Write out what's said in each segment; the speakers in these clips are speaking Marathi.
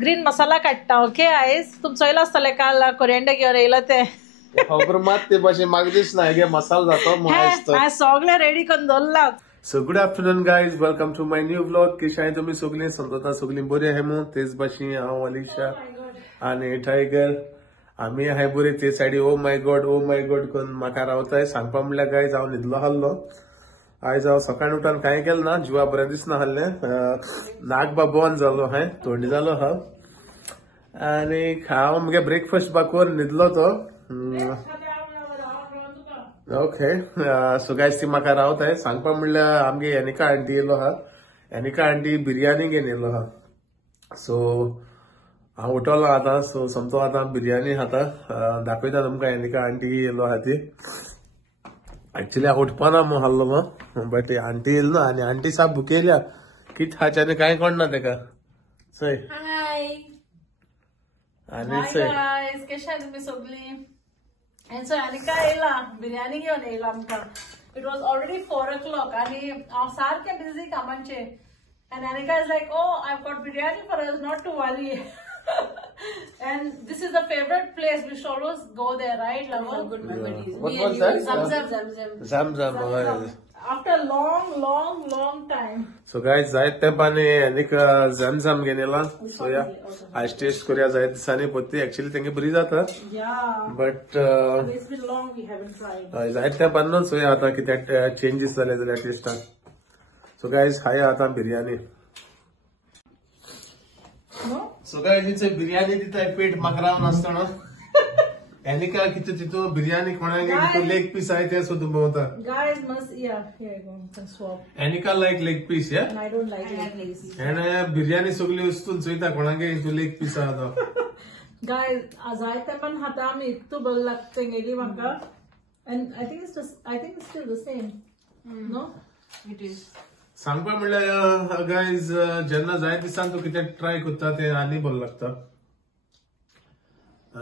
ग्रीन मसाला काडटा. ओके आयज तुम चोयलो आसतलें काल कोरिएंडर घेवन येयलो ते मात ते भाशेन म्हाका दिसना हेगे मसाला जातो हांवें सगळें रेडी करून दवरला. So good afternoon guys, welcome to my new vlog. कशें तुमी सगळीं समजता सगळीं बरी आहाय मू. तेच भाशेन हांव अलिशा आनी टायगर आमी आहाय बरी. ते सायडी ओ माय गॉड करून म्हाका रावताय सांगपा म्हणल्यार गायज हांव न्हिदलो आहलो. आयज हांव सकाळी उठून कांय केलें ना, जिवा बरें दिसना आहलें, नाक बा बंद जालो आहाय, थंडी जालो आहा आनी हांव मुगे ब्रेकफास्ट बा करून न्हिदलो तो. ओके सो गायज ती म्हाका रावताय सांगपा म्हणल्यार आमगे एनिका आंटी येयलो आहा. एनिका आंटी बिर्याणी घेवन येयलो आहा. सो हांव उठलो आतां. सो समजो आतां बिर्याणी खाता दाखयता तुमकां. एनिका आंटी येयलो आहा ती. एक्चुअली हांव उठपाना मो आहलो बट आंटी येयलो ना आनी आंटी साप भुकेल्या कित खाचे आनी कांय कळना तेका. चय हाय आनी चय गायज कशें आहाय तुमी सगळीं. एंड सो एनिका येयला बिर्याणी घेवन येयला आमकां. इट वॉज ऑलरेडी 4 o'clock आनी हांव सारकें बिझी कामांचे. And Anika is like, oh I got biryani for us, not to worry. And this is the favorite place. We should always go there, right, Lavo? Good memories. What Me was and you. that? Zamzam. Zamzam. After a long time. So guys जायत तेंपानी एनिका झमझम घेवन येयला. सो या आयज टेस्ट करूया जायत दिसांनी पत्ती. एक्चुअली तेंगे बरी जाता Yeah. But It's been long we haven't tried. जायत तेंपान न्हू. सो या आतां कित्याक चेंजीस जाले जाल्यार टेस्टान. सो गायज खाया आतां biryani. No? So guys biryani दिताय पेट म्हाका रावन आसतना. एनिका कितें तितू बिर्याणी कोणागे तितू लेग पीस आहाय ते सुद्दां भोंवता. Guys must, yeah, here you go, you can swap. Anika like leg piece या. And I don't like I like it. lazy. And biryani सगळी वस्तून चोयता कोणागे हितू लेग पीस आहा तो. Guys, जायते पण हाता आमी इतू बरें लागता तेंगेली म्हाका. And I think it's still the same. No? It is. सांगपा म्हणल्यार गायज जेन्ना जाय दिसान तूं कितें ट्राय करता तें आनी बरें लागता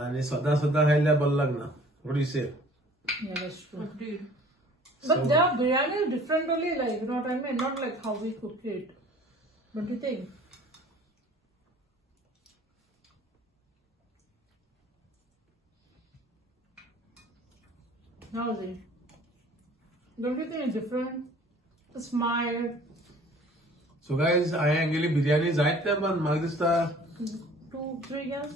आनी सदां खायल्यार बरें लागना. What you say? Yeah, that's true. Agreed. But their biryani is different only, like, you know what I mean? Not like how we cook it. Don't you think? How is it? Don't you think it's different? The smile. So guys हांवें गेली बिर्याणी जायत तेंपान म्हाका दिसता 2-3 years?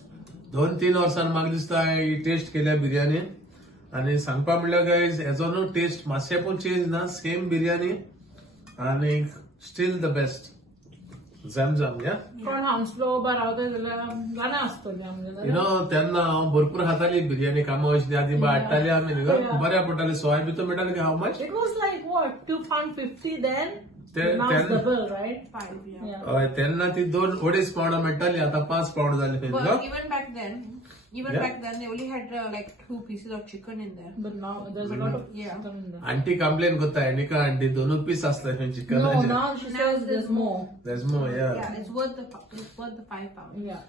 2-3 वर्सान म्हाका दिसता हांवें टेस्ट केल्या बिर्याणी. आनी सांगपा म्हणल्यार गायज हेजो न्हू टेस्ट मातशें पूण चेंज ना. सेम बिर्याणी आनी स्टील द बेस्ट. झमझम या. कोण हांसलो बा रावता जाल्यार गाणं आसतलीं आमगेलें. यु नो तेन्ना हांव भरपूर खाताली बिर्याणी. कामां वचली आदी हाडटाली आमी न्ही, बऱ्या पडटाली. सोय भितर मेळटाली की हाव much? It was like what, £2.50 then? Then- Now it's double, right? 5, yeah. Yeah. हय तेन्ना ती 2-2.5 पावंड मेळटाली, आतां 5 पावंड जाली. But even back then, Yeah. they only had like 2 pieces of chicken in there. But now there's a lot of Yeah. chicken in there. Aunty complain करता एनिका आंटी 2 पीस आसता No, चिकनाचे. now she says there's more. There's more, yeah. Yeah, it's worth the £5. Yeah.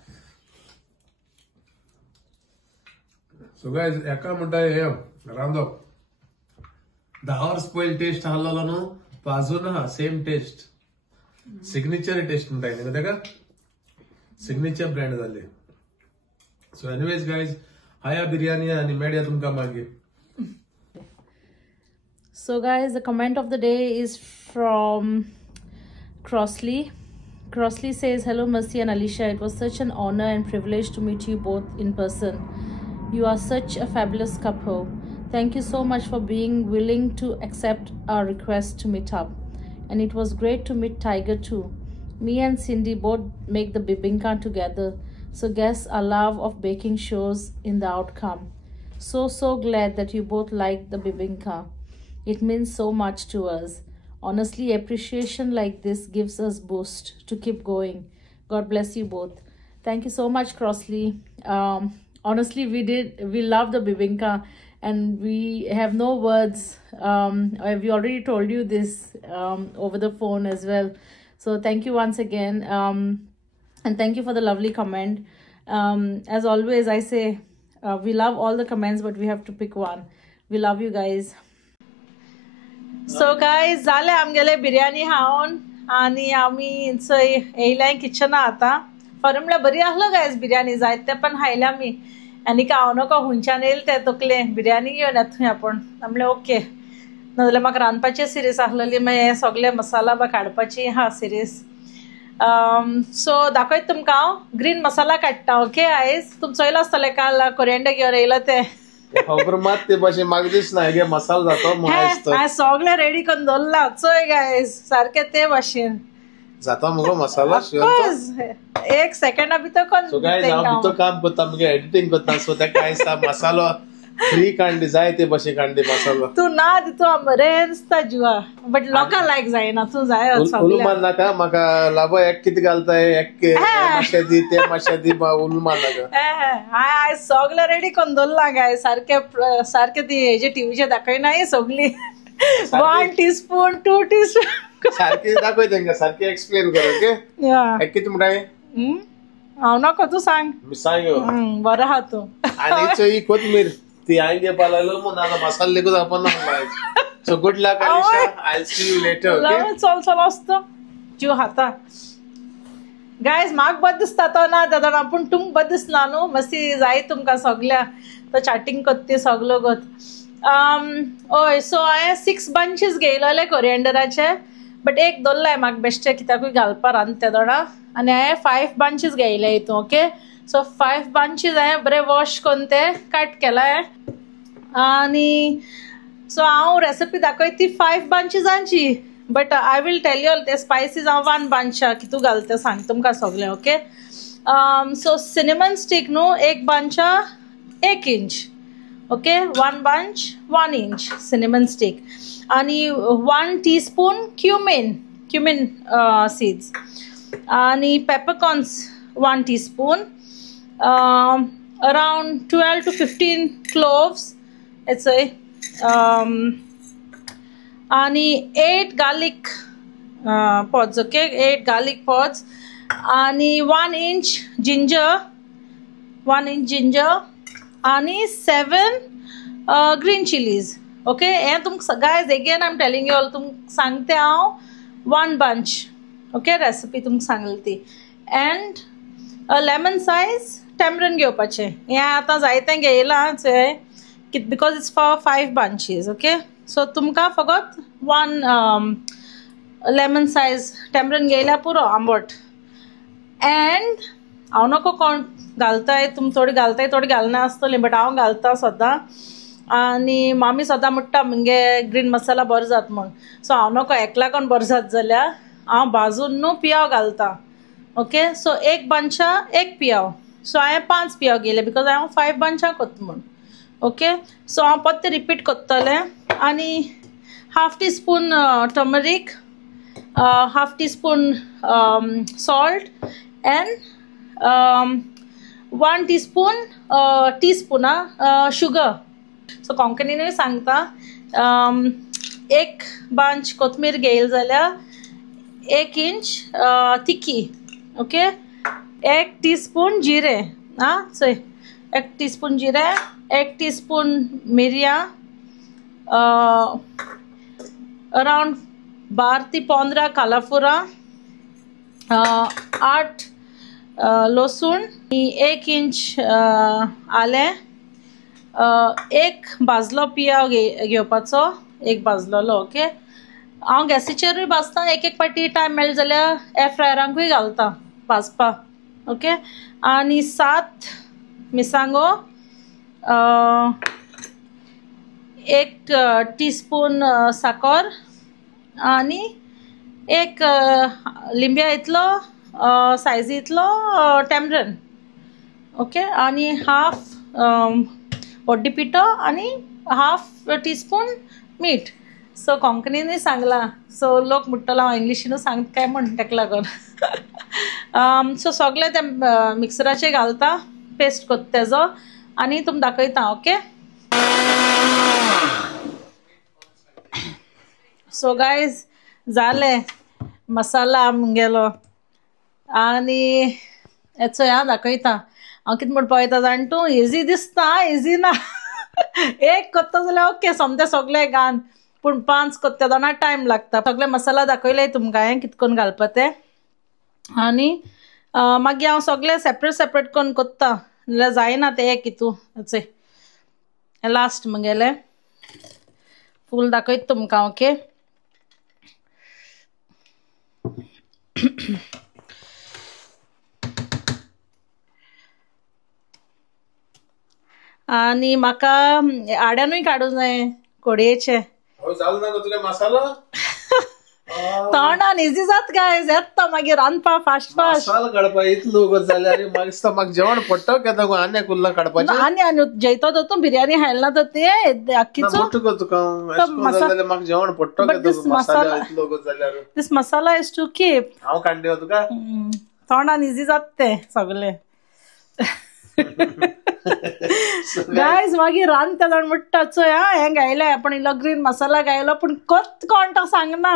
So guys, एका म्हणटा हे रांदप 10 hours पयलीं टेस्ट आहलो न्हू तो अजून आहा सेम टेस्ट. सिग्नेचर टेस्ट म्हणटाय न्ही तेका, सिग्नेचर ब्रँड जाली. So anyways guys Haya biryani आनी मेळया तुमकां मागीर. So guys, the comment of the day is from Crossley. Crossley says, hello Mercy and Alicia, it was such an honor and privilege to meet you both in person. You are such a fabulous couple. Thank you so much for being willing to accept our request to meet up. And it was great to meet Tiger too. Me and Cindy both make the bibinka together, so guess our love of baking shows in the outcome. So glad that you both liked the bibinka. It means so much to us. Honestly, appreciation like this gives us boost to keep going. God bless you both. Thank you so much, Crossley. Honestly, we love the bibinka and we have no words. We already told you this over the phone as well. So thank you once again. And thank you for the lovely comment. As always, I say we love all the comments, but we have to pick one. We love you guys. So guys, जाले आमगेले बिर्याणी खावन आनी आमी थंय येयल्या किचना आतां. खरें म्हळ्यार बरी आहलो गायज बिर्याणी जायते पण खायल्या मी आनी हांव नको हुंयच्यान येयले ते तकले बिर्याणी घेवन येता थंय आपण म्हणलें ओके नाजाल्यार म्हाका रांदपाची सिरीज आहलोली मागीर हे सगळे मसाला बा काडपाची हा सिरीज सो दाखयत तुमकां हांव ग्रीन मसाला काडटा ओके आयज तुमी चोयलो आसतलें काल कोरिएंडर घेवन येयलो ते खबर मात ते भाशेन म्हाका दिसना हेगे मसालो जातो हांवें सगळे रेडी करून दवरला चोय गायज सारकें ते भाशेन जाता मुगो मसाला एक सेकंडा भितर सो कोण गायज हांव भितर काम करता मुगे एडिटींग करता सो तेका काय दिसता मसालो फ्री कांडी जाय ते भाशेन कांडी मसालो तू ना दितो बरें दिसता जिवा बट लोकांक लायक जायना तू जाय उलमान नाका म्हाका लाबो एक कितें घालताय एक मातशें दी ते मातशें दी उलमान नाका हांवें सगळें रेडी करून दवरला गाय सारकें ती हेजे टीव्हीचेर दाखयनाय सगळी 1 टीस्पून 2 टीस्पून सारकी दाखय तेंका सारकी एक्सप्लेन कर ओके एक कितें म्हणटाय हांव नको तू सांग सांग बरो आहा तू आनी ही कोथमीर ती हांवें घेवपा लागलो म्हणून आतां मसालो लेगूच आपण so good luck Alisha I see you later okay चल वचतो जीव खाता गायज म्हाका बरें दिसता तो ना दादा पूण तुमकां बरें दिसना न्हू मस्ती जाय तुमकां सगल्या तो चॅटिंग करता सगलो गत हय सो हांवें 6 बंचीस घेयलोले कोरिएंडराचे बट एक दवरलाय म्हाका बेश्टे कित्याकूय घालपा रांद ते दोडा आनी हांवें 5 बंचीस घेयले हितून ओके सो 5 बंचीस हांवें बरें वॉश करून ते कट केलाय आनी सो हांव रेसिपी दाखयत ती 5 बंचीसांची but I will tell you ते स्पायसीस हांव 1 बंच कितू घालता सांग तुमकां सगळें ओके सो सिनेमन स्टीक न्हू एक बंचा 1 inch okay 1 bunch 1 inch cinnamon stick आणि 1 teaspoon cumin seeds आणि peppercorns 1 teaspoon around 12 to 15 cloves let's say आणि 8 garlic pods okay 8 garlic pods आणि 1 inch ginger आणि 7 green chilies okay हे तुमकां guys again I'm telling you all तुमकां सांगते हांव 1 bunch okay रेसिपी तुमकां सांगली ती and लेमन साइज टॅमरन घेवपाचें हें आतां जायतें घेयलां because it's for 5 bunches okay so तुमकां फकत 1 लेमन साइज टॅमरन घेयल्यार पुरो आंबट and हांव नको कोण घालताय तुमी थोडी घालताय थोडी घालना आसतली बट हांव घालता सद्दां आनी मामी सद्दां म्हणटा मुगे ग्रीन मसाला बरो जाता म्हूण सो हांव नको एकला कोण बरो जाता जाल्यार हांव भाजून न्हू पियाव घालता ओके सो 1 बंचा 1 पियाव सो हांवें 5 पियाव घेयले बिकॉज हांव 5 बंचां करता म्हूण ओके सो हांव परते रिपीट करतलें आनी half teaspoon turmeric half teaspoon salt and 1 teaspoon sugar so कोंकणीनूय सांगता 1 बंच कोथमीर घेयली जाल्यार 1 इंच तिकी ओके 1 टीस्पून जिरे चोय 1 टीस्पून जिरे 1 टीस्पून मिरयां अराउंड 12 ते 15 कालाफुरा 8 लसूण 1 इंच आलें 1 भाजलो पियाव घेवपाचो 1 भाजलोलो ओके हांव गॅसीचेरूय भाजता एक पाटी टायम मेळ्ळो जाल्यार एअर फ्रायरांकूय घालता भाजपाक ओके आनी 7 मिरसांगो 1 टीस्पून साकर आनी 1 लिंब्या इतलो सायजी इतलो टॅमरन ओके आनी हाफ ओड्डी पिठो आनी हाफ टीस्पून मीठ सो कोंकणीनूय सांगलां सो लोक म्हणटलो हांव इंग्लिशीनूच सांगता काय म्हण ताका लागून सो सगळे ते मिक्सराचेर घालता पेस्ट करता तेजो आनी तुमकां दाखयता ओके सो गायज जालें मसाला आमगेलो आनी हेचो ह्या दाखयता हांव कितें म्हणपा वयता जाण तूं इजी दिसता इजी ना एक करता जाल्यार ओके सोमतें सगळें घान पूण 5 करता दोना टायम लागता सगळे मसाला दाखयले तुमकां हांवें कितें करून घालपा तें आनी मागीर हांव सगळे सेपरेट सेपरेट करून कोत्ता नाल्यार जायना ते एक हितू लास्ट म्हगेले फूल दाखयत तुमकां ओके आनी म्हाका आड्यानूय काडूं जाय कोडयेचे जालो ना तुगे मसाला तोंडान इजी जात गायज येता मागीर रांदपा फास्ट फास्ट मसाला काडपा इतलो वगत जाल्यार म्हाका दिसता म्हाका जेवण पडटा केन्ना गो आनी कुल्ला काडपाचें आनी जेयतो तो तूं बिर्याणी खायला ना ते अख्खीचो मोठो तुका जाल्यार म्हाका जेवण पडटा केन्ना मसाला इतलो वगत जाल्यार दिस मसाला इज टू कीप हांव काडयो तुका तोंडान इजी जात ते सगळे गायज मागीर रांदता जाण म्हणटा चोय हें गायलें पण इल्लो ग्रीन मसाला गायलो पूण कोत कोण तो सांगना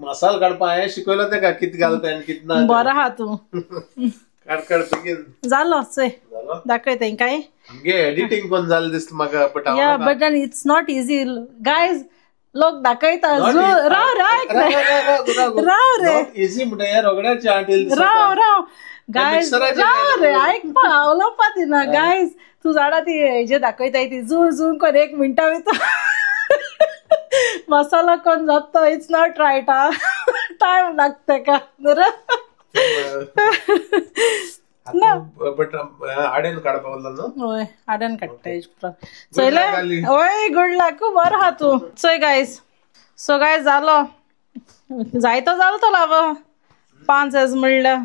मसाला काडपा हांवें शिकयलो तेका कितें घालता आनी कितें ना बरो आहा तूं काड बेगीन जालो चोय दाखय तें काय आमगे एडिटींग कोण जालें दिसता म्हाका बट या but it's not easy guys लोक दाखयता राव रे इजी म्हणटा हे रोगड्याचे आटेल राव गायज राव रे आयकपा उलोवपा दिना गायज तूं जाणा ती हेजे दाखयताय ती झूम कोन 1 मिनटा वयता मसाला कोण जाता इट्स नॉट रायट टायम लागता का बट आडेन काडपा बोल्ला न्हू होय आड्यान काडटा चोयले होय गुड लक बरो आहा तूं चोय गायज सो गायज जालो जायतो जालो तो लाव 5 एज म्हणल्या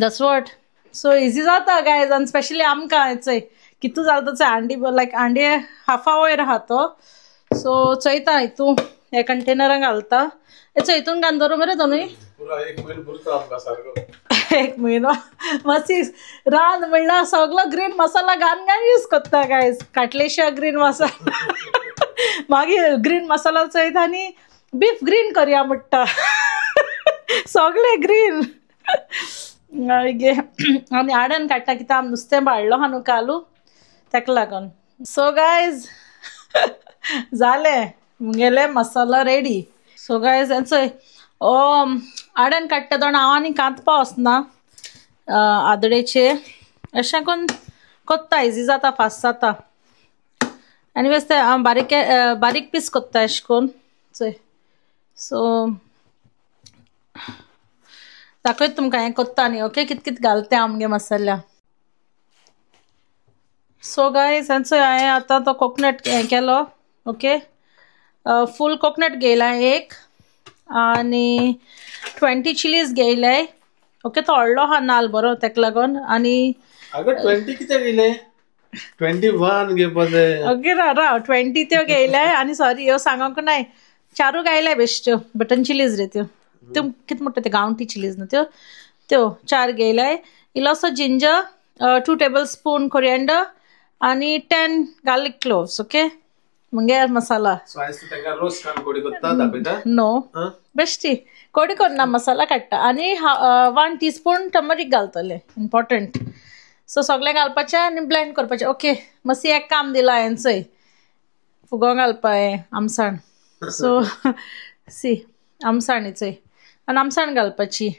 दॅट्स वॉट सो इजी जाता गायज आनी स्पेशली आमकां चोय कितू जालो तो अंडी लायक अंडी हाफा वयर आहा तो सो चोयता हितू हे कंटेनरान घालता चोय हितून घालून मरे दोनूय 1 म्हयनो मातशी रान म्हणल्यार सगलो ग्रीन मसाला घान यूज कोत्ता गायज काटलेशा ग्रीन मसाला मागीर ग्रीन मसाला चोयता आनी बीफ ग्रीन करया म्हणटा सगळे ग्रीन आनी आड्यान काडटा कित्याक आमी नुस्तें बाळ्ळो आहा न्हू कालू तेका लागून सो गायज जालें मुगेले मसाला रेडी सो गायज चोय आड्यान काडटा दोन हांव आनी कांतपा वचना आदडेचे अशें करून कोत्ता इजी जाता फास्ट जाता एनीवेज ते हांव बारीक पीस कोत्ता अशें करून चोय सो दाखयत तुमकां हें कोत्ता न्ही ओके कित घालता आमगे मसाल्या सो गायज चोय हांवें आतां तो कोकोनट हें केलो ओके फूल कोकोनट घेयला एक आनी 20 चिलीज घेयले ओके तो व्हडलो आहा नाल बरो तेका लागून आनी 20 कितें घेयले 21 घेवपा जाय ओके राव 20 त्यो घेयले आनी सॉरी ह्यो सांगोंक नाय 4 गायले बेश्ट्यो बटन चिलीज रे त्यो कितें म्हणटा ते गांवठी चिलीज न्हू त्यो 4 घेयले इल्लोसो जिंजर 2 टेबलस्पून कोरिएंडर आनी 10 गार्लिक क्लोव्स ओके मुगे मसाला नो बेश्टी कोडी करना मसाला काडटा आनी 1 टीस्पून टर्मरीक घालतले इम्पॉर्टंट सो सगळें घालपाचें आनी ब्लेंड करपाचें ओके मातशी एक काम दिला हांवें चोय फुगो घालपा हें आमसाण सो सी आमसाण चोय आनी आमसाण घालपाची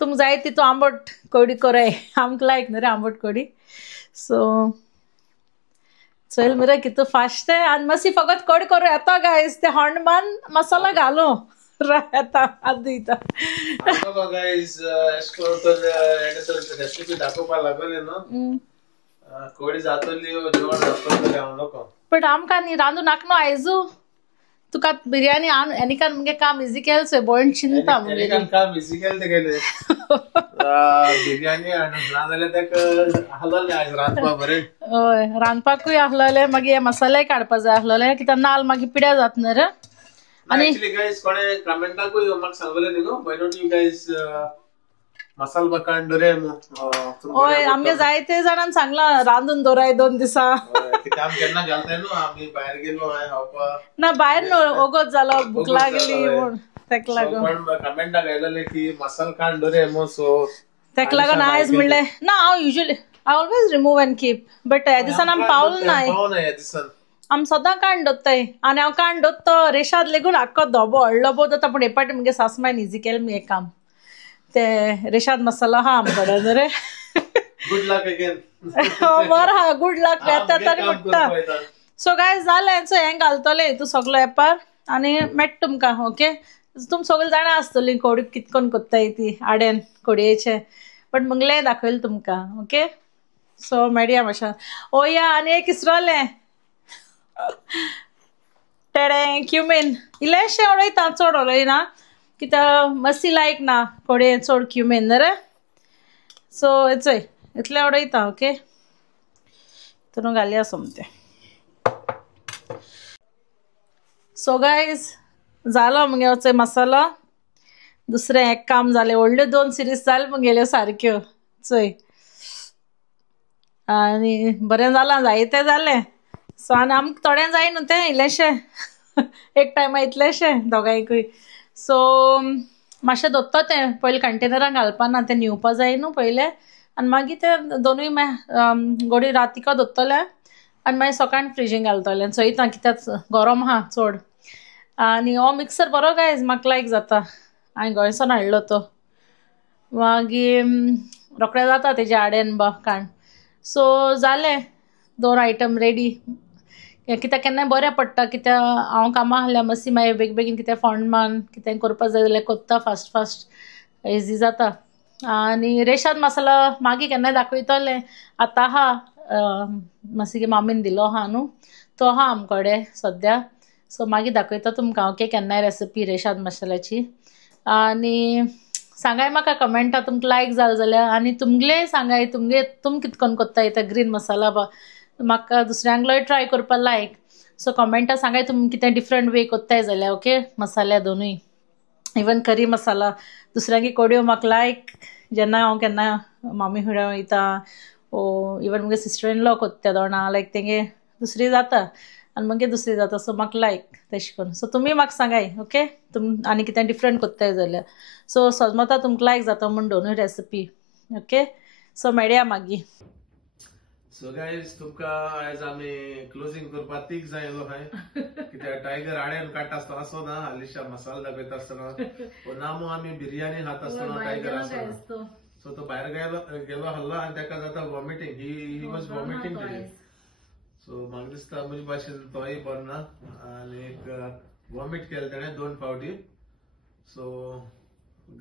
तुमकां जाय तितू आंबट कोडी कोराय आमकां लायक न्हू रे आंबट कोडी सो चल मरे कितू फास्ट आहे आनी मातशी फकत कोडी करूं येता गायज ते हंडमान मसाला घालूं येता आतां दिता गायज रेसिपी दाखोवपा लागले न्हू कोडी जातली जेवण जातलें हांव नोको बट आमकां न्ही रांदूं नाका न्हू आयजू तुका बिर्याणी एनिकान मुगे काम इजी केलें चोय बोयण चिंता मुगे काम इजी केलें ते गेले बिर्याणी ना जाल्यार तेका आहलोलें आयज रांदपा बरें हय रांदपाकूय आहलोलें मागीर हे मसाले काडपा जाय आहलोले कित्याक नाल मागीर पिड्या जाता न्ही रे आनी एक्चुअली गायज कोणे कमेंटाकूय म्हाका सांगलें न्ही गो व्हाय डोंट यू गायज मसाला बकान दरे हय आमगे जायते जाणांन सांगलां रांदून दवराय 2 दिसा काम केन्ना घालताय न्हू आमी भायर गेलो हांवें खावपा ना भायर न्हू ओगोत जालो भूक लागली म्हूण तेका लागून पण कमेंटा घायलेले की मसाला काड दरे मो सो तेका लागून आयज म्हणलें ना हांव usually I always remove end keep but ह्या दिसान आमी पावल ना ह्या दिसान आम सदां काण दोत्ताय आनी हांव काण दोत्तो रेशाद लेगून आख्खो धोबो व्हडलो बोद जाता पूण हे पाटी मुगे सासमायन इजी केलें मुगे काम ते रेशाद मसालो आहा आम कडेन रे गुड लक अगेन बरो आहा गुड लक येता तरी म्हणटा सो गायज जालें सो हें घालतलें हितू सगलो एपार आनी मेट तुमकां ओके तुम सगळीं जाणां आसतलीं कोडी कितकोन कोत्ताय ती आड्यान कोडयेचे बट मुगलें दाखयलें तुमकां ओके सो मेडया मातशें ओ या आनी एक इसरोलें टेडे क्युमीन इल्लेशें उडयता चड उडयना कित्याक मसी लायक ना कोडये चड क्युमीन न्ही रे सो चोय इतलें उडयता ओके तितून घालया सोमतें सो गायज जालो मुगे वचय मसालो दुसरें एक काम जालें व्हडल्यो 2 सिरीज जाल्यो मुगेल्यो सारक्यो चोय आनी बरें जालां जायतें जालें सो आनी आमकां थोडें जाय न्हू तें इल्लेशें एक टायमा इतलेशें दोगांयकूय सो मातशें दोत्तो तें पयलीं कंटेनरान घालपाना तें न्हिवपा जाय न्हू पयलें आनी मागीर तें दोनूय गोडी रातिको दोत्तलें आनी मागीर सकाळीं फ्रिजीन घालतलें चोयता कित्याक गरम आहा चड आनी हो मिक्सर बरो गायज म्हाका लायक जाता हांवें गोंयसान हाडलो तो मागीर रोखडें जाता तेजे आड्यान बा काण सो जालें 2 आयटम रेडी कित्याक केन्नाय बरें पडटा कित्याक हांव कामां आहल्यार मातशी मागीर बेगीन कितें फोंडमान कितें करपा जाय जाल्यार कोत्ता फास्ट इजी जाता आनी रेशाद मसाला मागीर केन्नाय दाखयतलें आतां आहा मातशी मामीन दिलो आहा न्हू तो आहा आमकोडे सद्या सो मागीर दाखयता तुमकां ओके केन्नाय रेसिपी रेशाद मसाल्याची आनी सांगाय म्हाका कमेंटा तुमकां लायक जालें जाल्यार आनी तुमगेलेय सांगाय तुम कितकोन कोत्ताय ते ग्रीन मसाला बा म्हाका दुसऱ्यांकलोय ट्राय करपा लायक सो कमेंटा सांगाय तुमी कितें डिफरंट वे कोत्ताय जाल्यार ओके मसाल्या दोनूय इवन करी मसाला दुसऱ्यांकी कोड्यो म्हाका लायक जेन्ना हांव केन्ना मामी फुड्या वयता ओ इवन मुगे सिस्टर इन लॉ कोत्ता दोना लायक तेंगे दुसरी जाता आनी मुगे दुसरी जाता सो म्हाका लायक तेशें कोन्न सो तुमी म्हाका सांगाय ओके तुम आनी कितें डिफरंट कोत्ताय जाल्यार सो समजता तुमकां लायक जाता म्हूण दोनूय रेसिपी ओके सो मेळया मागीर सो गायज तुमकां आयज आमी क्लोजिंग करपा तीग जायलो हाय कित्याक टायगर आड्यान काडटा आसतना असो ना हालींशा मसालो दाखयता आसतना नामो आमी बिर्याणी खात आसतना टायगर आसतना सो तो भायर गेलो हल्ला आनी ताका जाता vomiting he was vomiting today so म्हाका दिसता म्हजे भाशेन तोय बरो ना आनी वॉमिट केलें तेणें 2 फावटी सो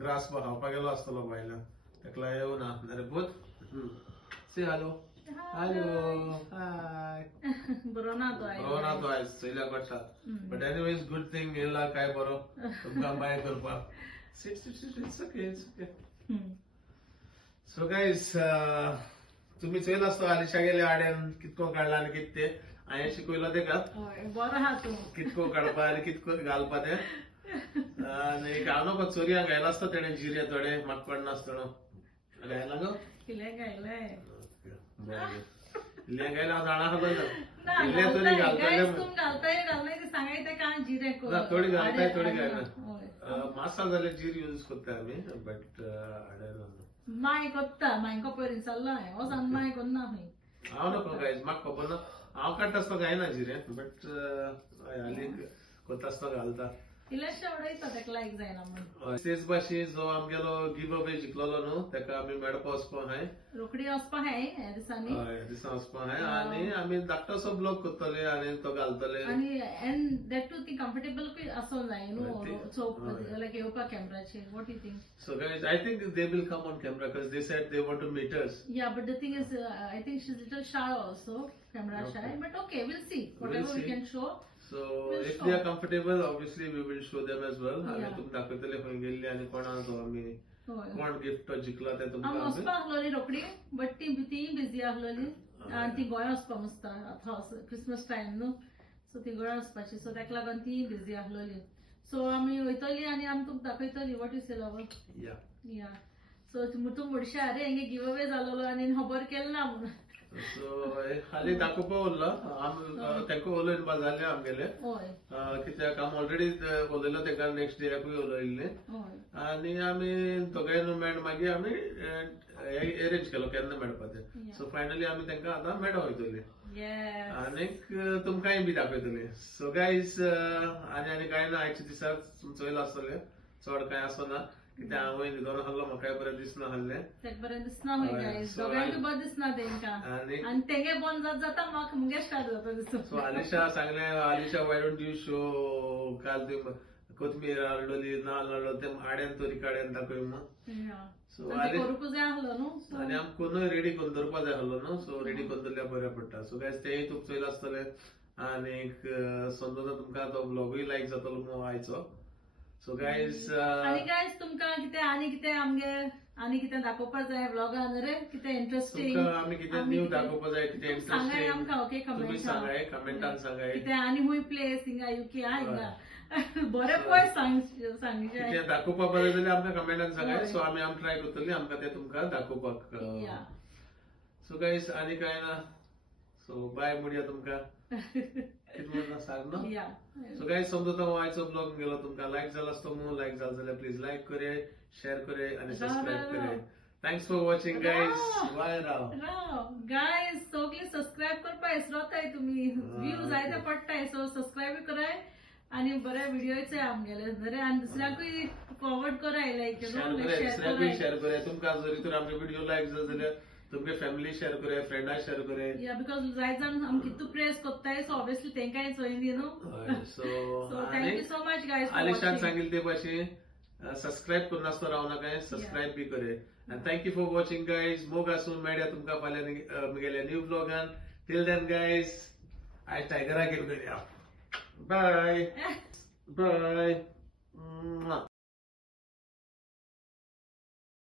ग्रास खावपा गेलो आसतलो बायला ताका येवना रे both say hello Hello. Hi. Corona to आयज चयल्या कोट्टा बट एनीवेज गुड थिंग येयला काय बरो तुमकां बाय करपा सिट इट्स ओके सो गायज तुमी चयला आसतो आलिशा गेले आड्यान कितको काडला आनी कितें ते हांवें शिकयलो तेका बरो आहा तूं कितको काडपा आनी कितको घालपा ते आनी हांव नको चोरयांक घायला आसतो तेणें जिरे थोडे म्हाका कळनासतना घायला गो कितें घायलें इल्लें घायला हांव जाणा खबर इल्लें तरी घालतलें सांगायचें कांय जिरे थोडी घालताय थोडी घायना मासा जाल्यार जीर यूज कोत्ताय आमी बट आड्यान माय कोत्ता मायको पयलीं चल्लो हांवें हो सांग माय कोन्ना खंय हांव नको गायज म्हाका खबर ना हांव काडटा आसतो घायना जिरे बट हालीं कोत्ता आसतो घालता इल्लेशें उडयता तेका लायक जायना म्हूण तेच भाशेन जो आमगेलो गिव अवे जिखलोलो न्हू तेका आमी मेळपा वचपा हाय रोखडी वचपा हाय ह्या दिसांनी हय दिसा वचपा हाय आनी आमी धाकटोसो ब्लॉग करतले आनी तो घालतले आनी एंड दॅट टू ती कम्फर्टेबल आसूं जाय न्हू चोप लायक येवपा कॅमेराचेर what you think so guys I think they will come on camera because they said they want to meet us या but the thing is I think she is little shy also camera shy but okay we'll see whatever we can show so if they are comfortable obviously we will show them as well आमी तुमकां दाखयतले खंय गेल्ली आनी कोणा तो आमी कोण गिफ्ट जिखला ते तुमकां आमी वचपा आसलोली रोखडी बट ती बिजी आसलोली आनी ती गोंया वचपा मस्त आतां क्रिसमस टायम न्हू सो ती गोंया वचपाची सो तेका लागून ती बिजी आसलोली सो आमी वयतली आनी आमी तुमकां दाखयतली वॉट यू से लवर या सो तूं म्हणशी अरे हेंगे गिव अवे जालोलो आनी खबर केलें ना म्हणून सो खाली दाखोवपा उरलो तेंका उलोवन बा जालें आमगेलें कित्याक हांव ऑलरेडी उलयलो तेका नेक्स्ट डेकूय उलयल्लें आनी आमी दोगांयनी मेळ मागीर आमी अरेंज केलो केन्ना मेळपाचें. सो फायनली आमी तांकां आतां मेळो वयतली आनीक तुमकांय बी दाखयतली. सो गायज आनी कांय ना, आयच्या दिसा चोयलो आसतलें, चड कांय आसना कित्याक हांवूय न्हिदोन आहलो, म्हाकाय बरें दिसना आहलें. बरें दिसना दोगांयकूय बरें दिसना तेंकां, आनी तेंगे बंद जाता म्हाका मुगे स्टार्ट जाता दिसता. सो आलिशा सांगलें, Alisha why don't you show काल ती कोथमीर हाडलोली, नाल्ल हाडलो, ते आड्यान तरी काड्यान दाखय म्हणून. सो करूंकूच जाय आहलो न्हू, आनी आमकां कोणूय रेडी करून दवरपा जाय आहलो न्हू. सो रेडी करून दवरल्यार बरें पडटा. सो गायज तेय तुका चोयला आसतलें. आनीक समजा तुमकां तो ब्लॉगूय लायक जातलो मो आयचो. सो गायज आनी गायज तुमकां कितें आनी कितें दाखोवपा जाय ब्लॉगान रे, कितें इंटरेस्टिंग तुमकां आमी कितें न्यू दाखोवपा जाय, कितें सांगाय इंटरेस्टिंग आमकां. ओके, तुमी सांगाय, कमेंटान सांगाय. कितें आनी खूंय प्लेस हिंगा यूके हिंगा बरें पळय सांगचें कितें दाखोवपा बरें जाल्यार आमकां कमेंटान सांगाय. सो आमी ट्राय करतली आमकां तें तुमकां दाखोवपाक. सो गायज आनी कांय ना. सो बाय म्हणया तुमकां. कितें म्हणना सांग न्हू. सो गायज समजा तो आयचो ब्लॉग गेलो तुमकां लायक जालो आसतो मू, लायक जालो जाल्यार प्लीज लायक करे, शेअर करे आनी सबस्क्रायब करे. Thanks for watching guys. Bye राव गायज. सगळी सबस्क्रायब करपा विसरताय तुमी, व्ह्यू जायते पडटाय. सो सबस्क्रायब कराय आनी बरे व्हिडिओच आमगेले बरे, आनी दुसऱ्याकूय फॉरवर्ड कराय, लायक शेअर करे. तुमकां जर तर आमचे व्हिडिओ लायक जालो जाल्यार तुमगे फॅमिली शेअर करे, फ्रेंडा शेअर करे. बिकॉज जाय जाण आमी कितू प्रेस कोत्ताय, सो ऑब्वियसली तेंकाय चोयनी न्हू. So thank you so much guys. आलिशान सांगिल्ले ते भाशेन सबस्क्रायब करून नासतो राव नाकाय, सबस्क्रायब बी करे. And thank you for watching guys. मोग आसून मेळ्या तुमकां फाल्यां म्हगेल्या न्यू ब्लॉगान. टिल देन गायज, आयज टायगरा घेवन करया. Bye bye.